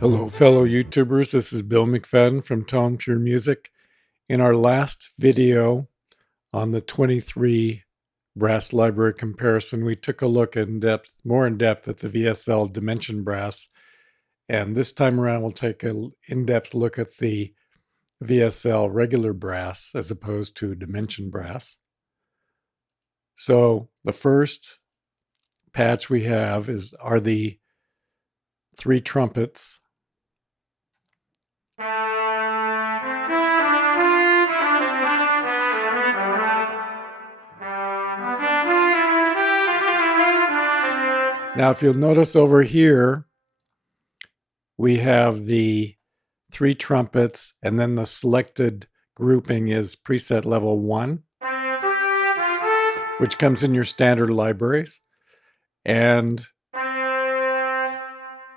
Hello, fellow YouTubers. This is Bill McFadden from Tone Pure Music. In our last video on the 23 brass library comparison, we took a look more in depth at the VSL Dimension brass. And this time around, we'll take an in-depth look at the VSL regular brass as opposed to Dimension brass. So the first patch we have are the 3 trumpets. Now, if you'll notice over here, we have the 3 trumpets, and then the selected grouping is preset level 1, which comes in your standard libraries. And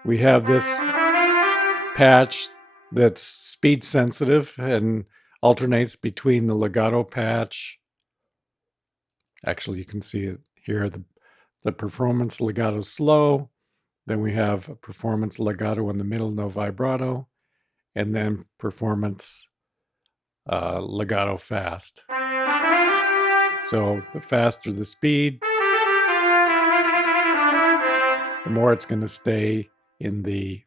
we have this patch that's speed sensitive and alternates between the legato patch. Actually, you can see it here, the performance legato slow. Then we have a performance legato in the middle, no vibrato. And then performance legato fast. So the faster the speed, the more it's going to stay in the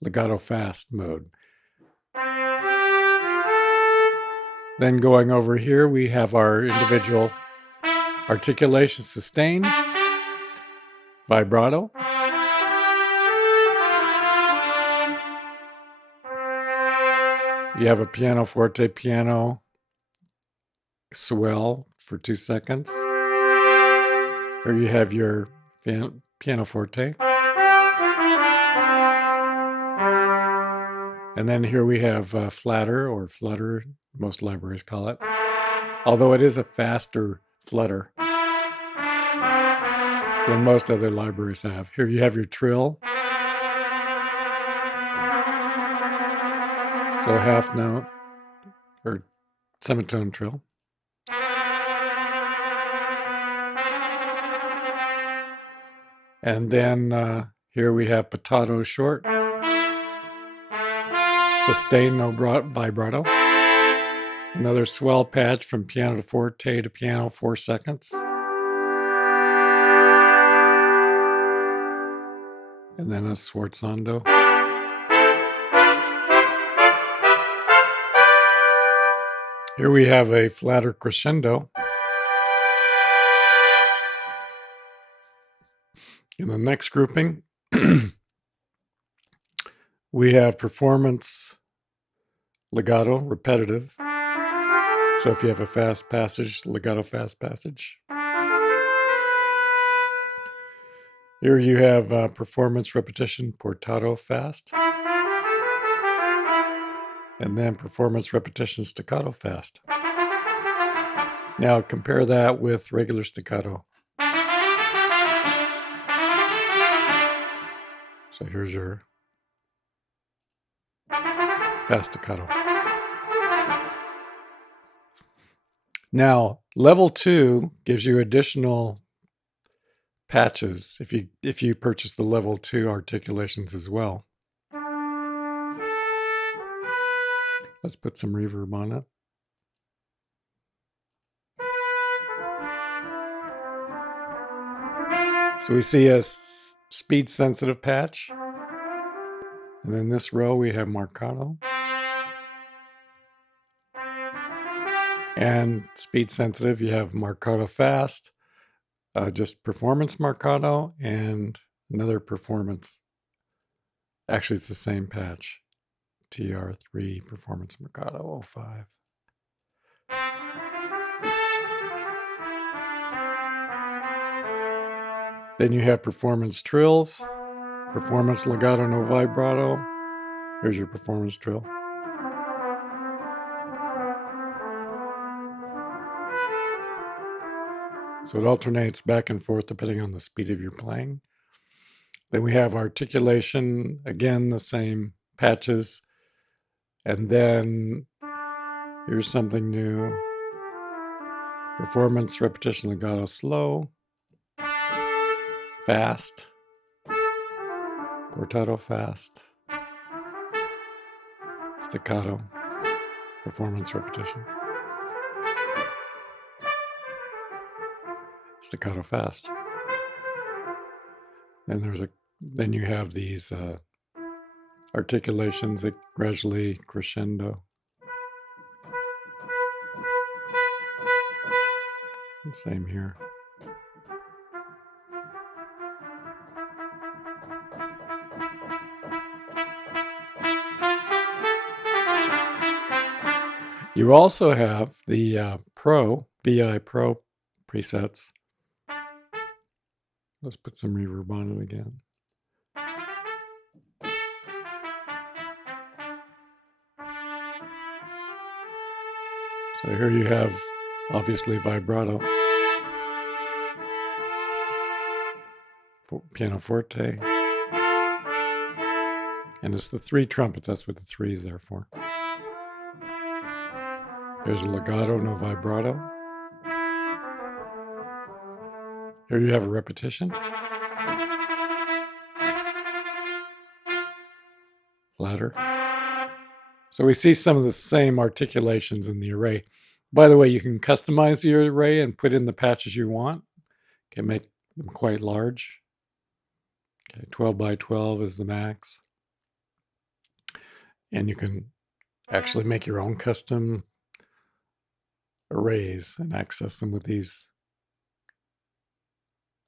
legato fast mode. Then going over here, we have our individual articulation: sustain, vibrato, you have a pianoforte piano swell for 2 seconds. Or you have your pianoforte. And then here we have flatter, or flutter, most libraries call it. Although it is a faster flutter than most other libraries have. Here you have your trill. So half note, or semitone trill. And then here we have potato short, sustain, no vibrato. Another swell patch from piano to forte to piano, 4 seconds. And then a sforzando. Here we have a flatter crescendo. In the next grouping, we have performance legato, repetitive. So if you have a fast passage, legato fast passage. Here you have performance repetition, portato fast. And then performance repetition, staccato fast. Now compare that with regular staccato. So here's your fast staccato. Now, level 2 gives you additional patches if you purchase the level 2 articulations as well. Let's put some reverb on it. So we see a speed sensitive patch. And in this row we have marcato. And speed sensitive, you have marcato fast, just performance marcato, and another performance. Actually, it's the same patch. TR3 performance marcato 05. Then you have performance trills, performance legato no vibrato. Here's your performance trill. So it alternates back and forth depending on the speed of your playing. Then we have articulation, again the same patches. And then here's something new. Performance repetition legato slow, fast, portato fast, staccato, performance repetition, staccato fast. Then you have these articulations that gradually crescendo. Same here. You also have the VI Pro presets. Let's put some reverb on it again. So here you have, obviously, vibrato, pianoforte, and it's the 3 trumpets. That's what the 3 is there for. There's a legato, no vibrato. Here you have a repetition. Flatter. So we see some of the same articulations in the array. By the way, you can customize the array and put in the patches you want. Can make them quite large. Okay, 12 by 12 is the max. And you can actually make your own custom arrays and access them with these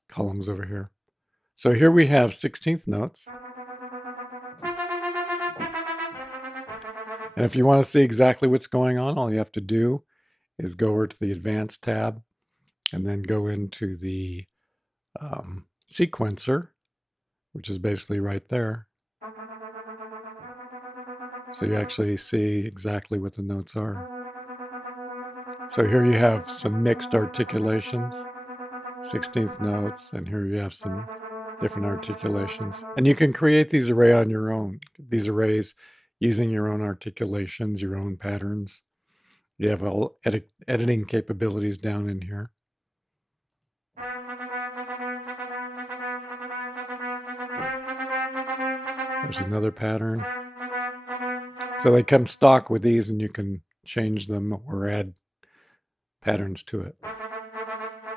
columns over here. So here we have 16th notes. And if you want to see exactly what's going on, all you have to do is go over to the Advanced tab and then go into the sequencer, which is basically right there. So you actually see exactly what the notes are. So here you have some mixed articulations, 16th notes, and here you have some different articulations. And you can create these arrays on your own, these arrays using your own articulations, your own patterns. You have all editing capabilities down in here. There's another pattern. So they come stock with these, and you can change them or add patterns to it.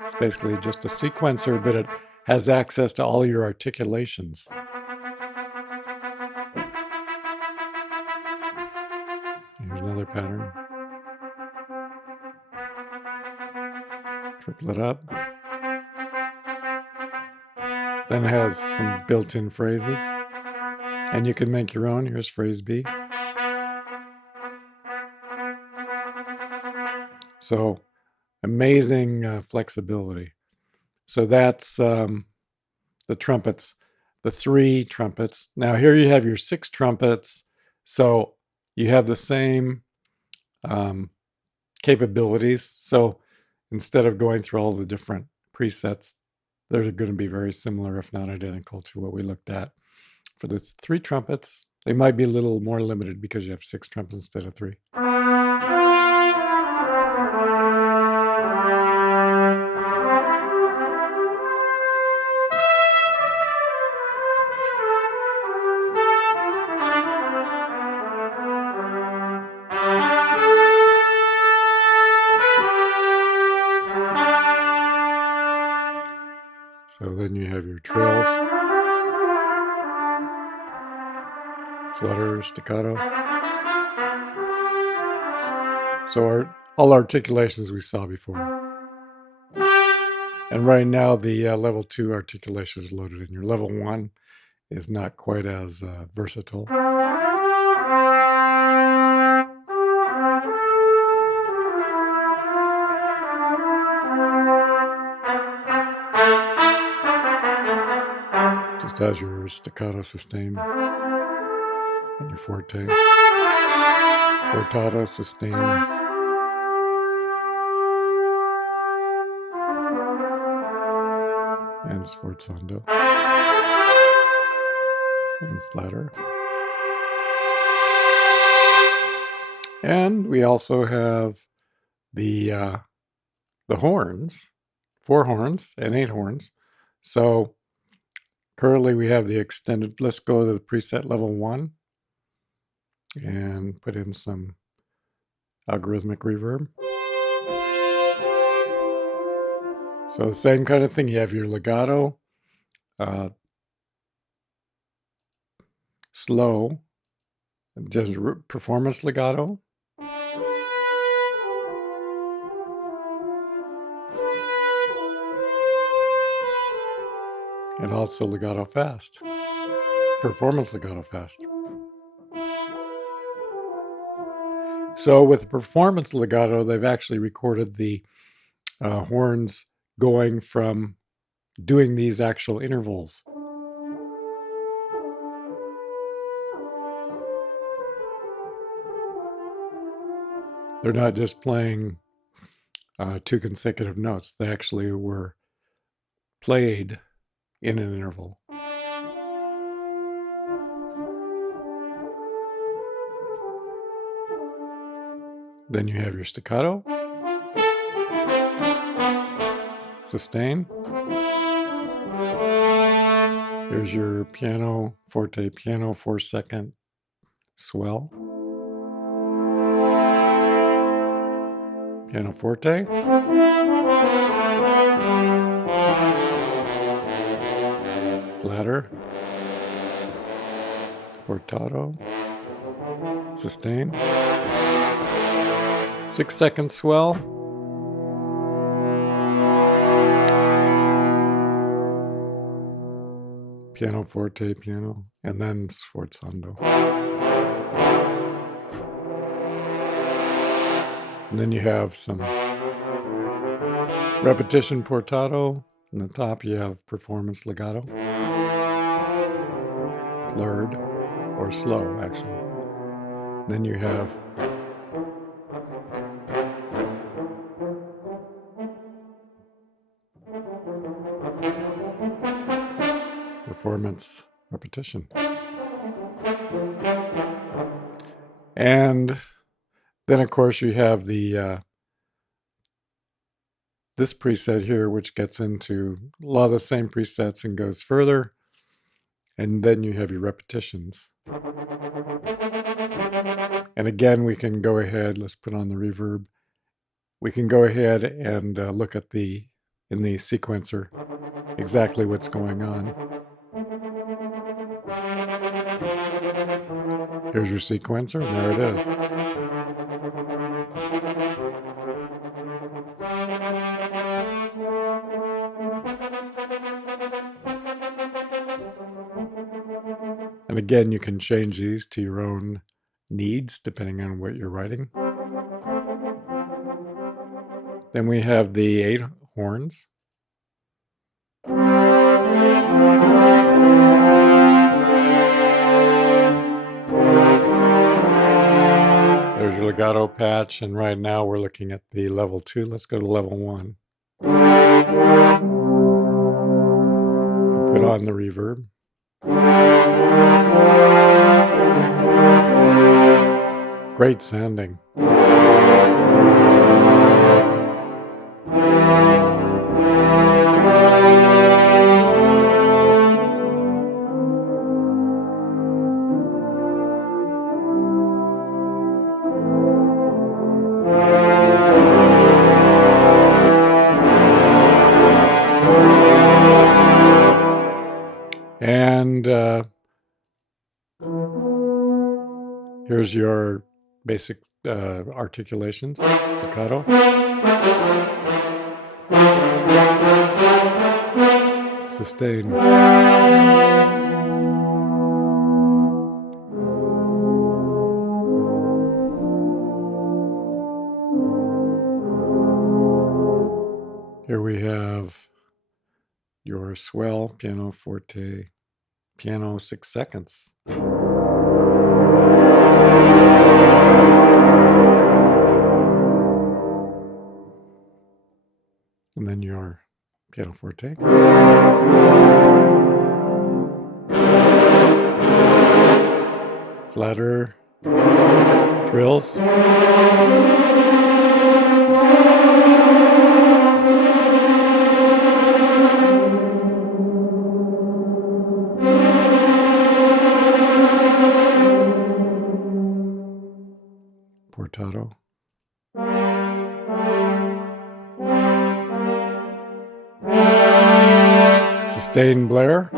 It's basically just a sequencer, but it has access to all your articulations. Here's another pattern. Triple it up. Then it has some built-in phrases. And you can make your own. Here's phrase B. So amazing flexibility. So that's the trumpets, the 3 trumpets. Now here you have your 6 trumpets. So you have the same capabilities. So instead of going through all the different presets, they're going to be very similar, if not identical, to what we looked at. For the 3 trumpets, they might be a little more limited because you have 6 trumpets instead of 3. So then you have your trills, flutter, staccato. So all articulations we saw before. And right now the level 2 articulation is loaded in. Your level 1 is not quite as versatile. Just has your staccato sustain and your forte, portato, sustain, and sforzando, and flatter. And we also have the horns, 4 horns and 8 horns. So currently we have the extended. Let's go to the preset level 1. and put in some algorithmic reverb. So same kind of thing. You have your legato, slow, just performance legato. And also legato fast, performance legato fast. So with the performance legato, they've actually recorded the horns going from doing these actual intervals. They're not just playing 2 consecutive notes. They actually were played in an interval. Then you have your staccato, sustain. Here's your piano forte, piano 4-second swell. Piano forte. Flatter. Portato. Sustain. 6-second swell. Piano forte, piano, and then sforzando. And then you have some repetition portato. On the top you have performance legato. Slurred, or slow actually. Then you have performance repetition. And then of course you have the this preset here, which gets into a lot of the same presets and goes further. And then you have your repetitions. And again, we can go ahead, let's put on the reverb. We can go ahead and look at in the sequencer exactly what's going on. Here's your sequencer, and there it is. And again, you can change these to your own needs depending on what you're writing. Then we have the 8 horns. There's your legato patch, and right now we're looking at the level 2. Let's go to level 1. Put on the reverb. Great sounding. And here's your basic articulations, staccato, sustain, here we have your swell, piano forte, piano 6 seconds. And then your piano forte. Flatter, trills. Sustained blare.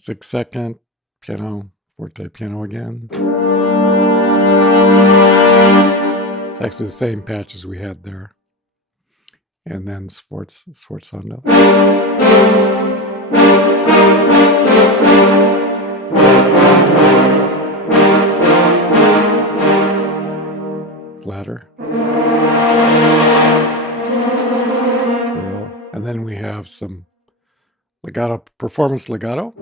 6-second piano, forte piano again. It's actually the same patch as we had there. And then sforzando. Flatter. Trill. And then we have some legato, performance legato.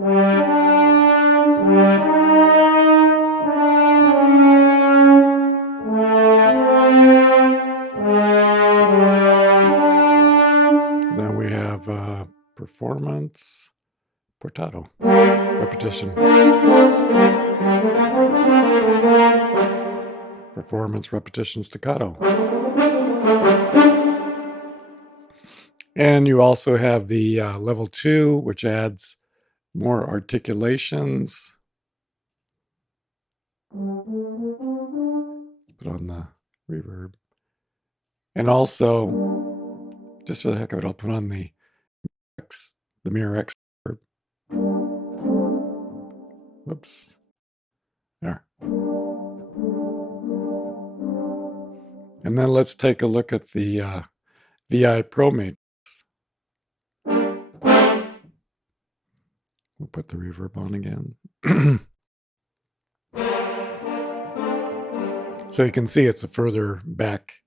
Then we have performance portato, repetition. Performance repetition staccato. And you also have the level 2, which adds more articulations. Let's put on the reverb. And also, just for the heck of it, I'll put on the Mirror X reverb. Whoops. There. And then let's take a look at the VI Pro Matrix. We'll put the reverb on again. So you can see it's a further back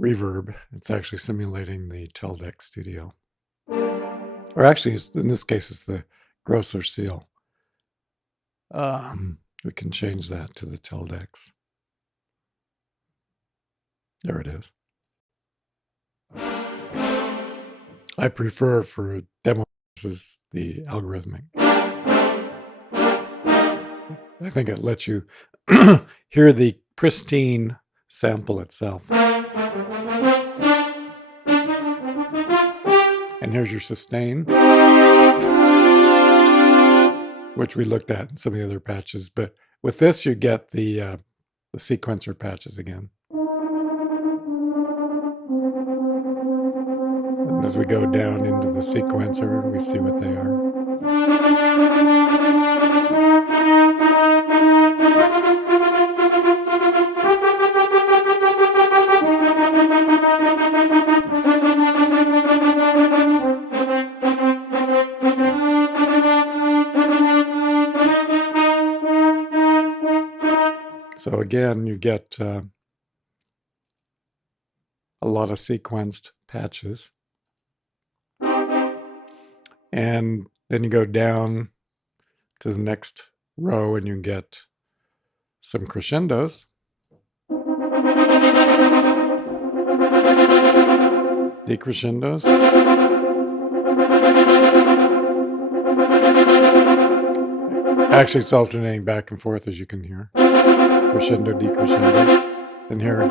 reverb. It's actually simulating the Teldec Studio. Or actually, in this case, it's the Grosser Seal. We can change that to the Teldecs. There it is. I prefer for demo purposes the algorithmic. I think it lets you hear the pristine sample itself. And here's your sustain, which we looked at in some of the other patches. But with this, you get the sequencer patches again. And as we go down into the sequencer, we see what they are. So again, you get a lot of sequenced patches. And then you go down to the next row and you get some crescendos. Decrescendos. Actually, it's alternating back and forth, as you can hear. Crescendo, decrescendo. And here,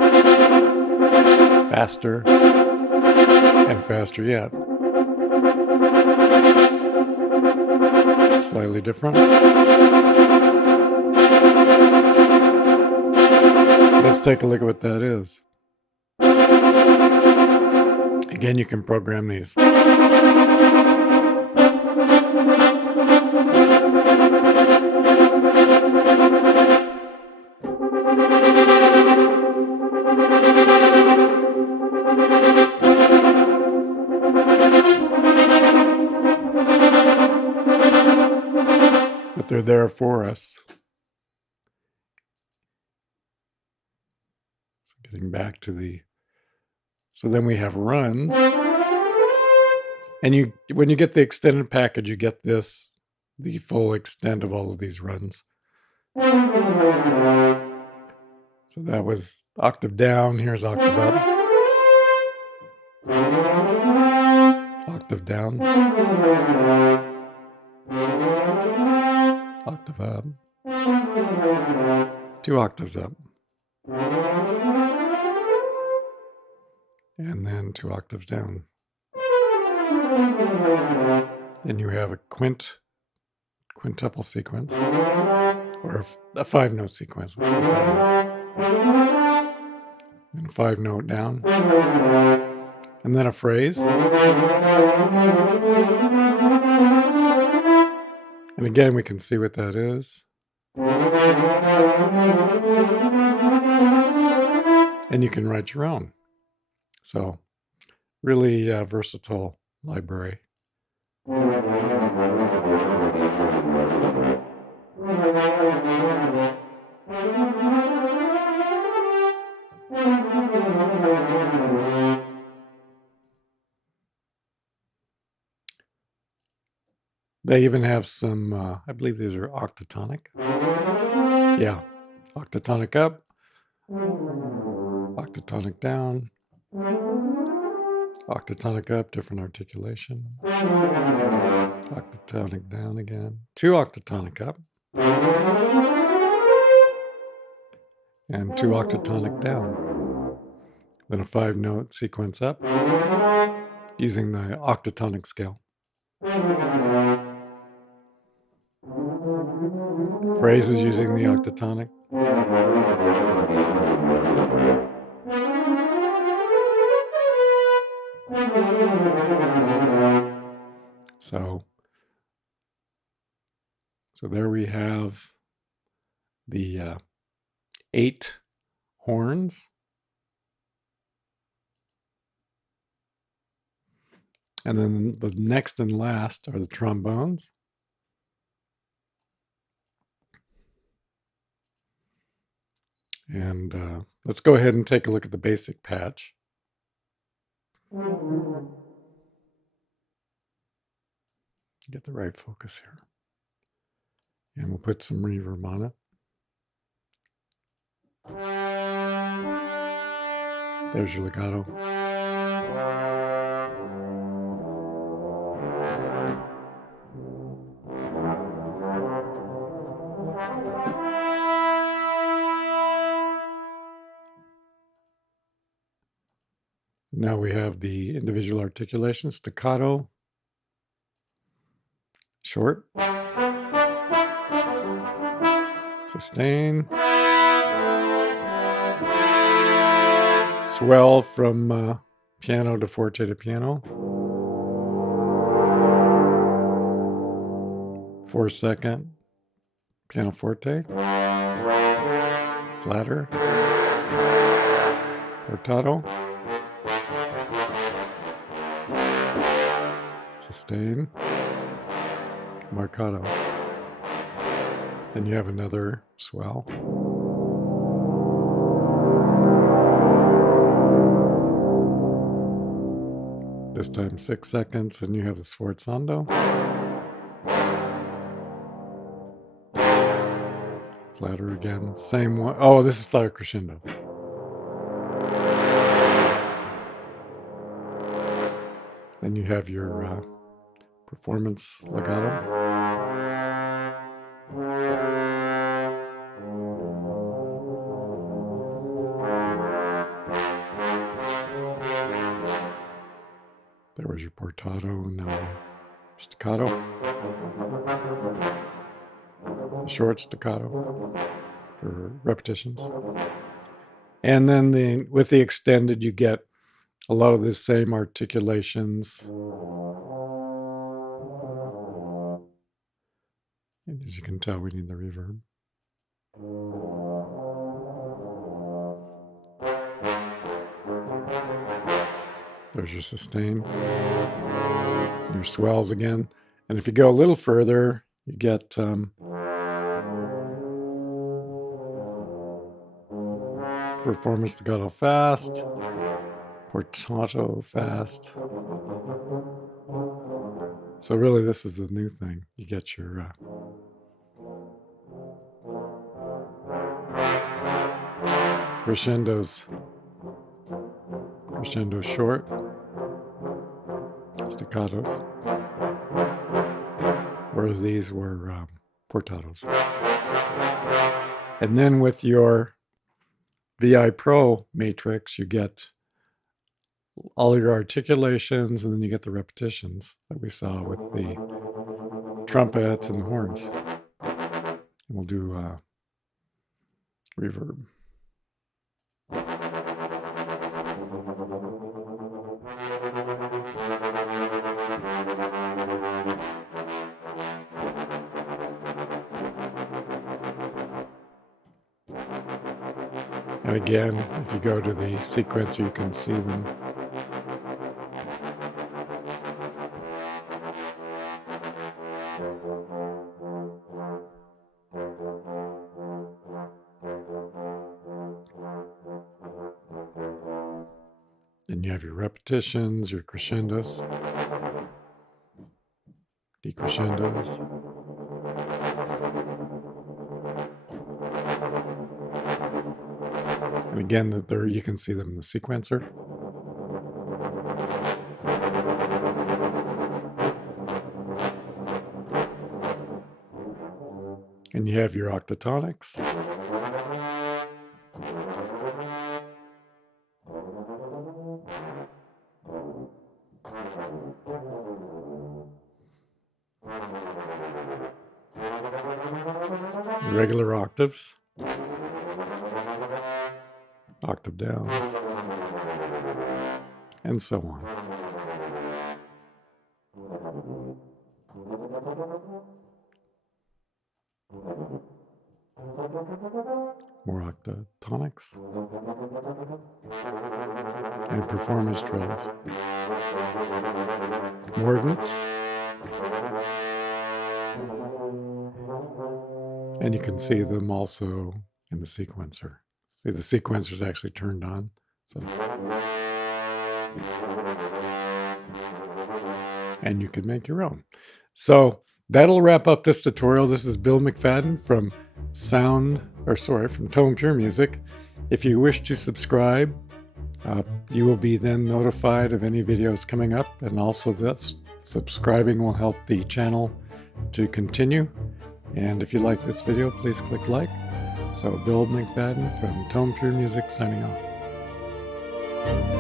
faster and faster yet. Slightly different. Let's take a look at what that is. Again, you can program these. But they're there for us. So getting back to the... So then we have runs. And when you get the extended package, you get this, the full extent of all of these runs. So that was octave down. Here's octave up. Octave down. Octave up. 2 octaves up. And then 2 octaves down. Then you have a quintuple sequence, or a 5-note sequence. Let's put that and a 5-note down, and then a phrase. And again, we can see what that is. And you can write your own. So, really versatile library. They even have some, I believe these are octatonic. Yeah, octatonic up, octatonic down, octatonic up, different articulation, octatonic down again, 2 octatonic up, and 2 octatonic down. Then a 5-note sequence up using the octatonic scale. Phrases using the octatonic. So there we have the 8 horns. And then the next and last are the trombones. And let's go ahead and take a look at the basic patch. Get the right focus here. And we'll put some reverb on it. There's your legato. Now we have the individual articulation, staccato, short, sustain, swell from piano to forte to piano, 4-second, piano forte, flatter, portato, sustain, marcato. Then you have another swell. This time 6 seconds, and you have the sforzando. Flatter again, same one. Oh, this is flatter crescendo. Then you have your performance legato. There was your portato, now staccato. The short staccato for repetitions. And then with the extended, you get a lot of the same articulations. And as you can tell, we need the reverb. There's your sustain, your swells again. And if you go a little further, you get performance legato fast, portato fast. So really, this is the new thing. You get your crescendos, crescendo short, staccatos, whereas these were portatos. And then with your VI Pro matrix, you get all your articulations, and then you get the repetitions that we saw with the trumpets and the horns. And we'll do reverb. And again, if you go to the sequencer, you can see them. Then you have your repetitions, your crescendos, decrescendos. And again, there you can see them in the sequencer. And you have your octatonics. Regular octaves. Octave downs. And so on. More octatonics. And performance trills. Mordents. And you can see them also in the sequencer. See, the sequencer is actually turned on. So. And you can make your own. So that'll wrap up this tutorial. This is Bill McFadden from from Tone Pure Music. If you wish to subscribe, you will be then notified of any videos coming up, and also that subscribing will help the channel to continue. And if you like this video, please click like. So Bill McFadden from Tone Pure Music signing off.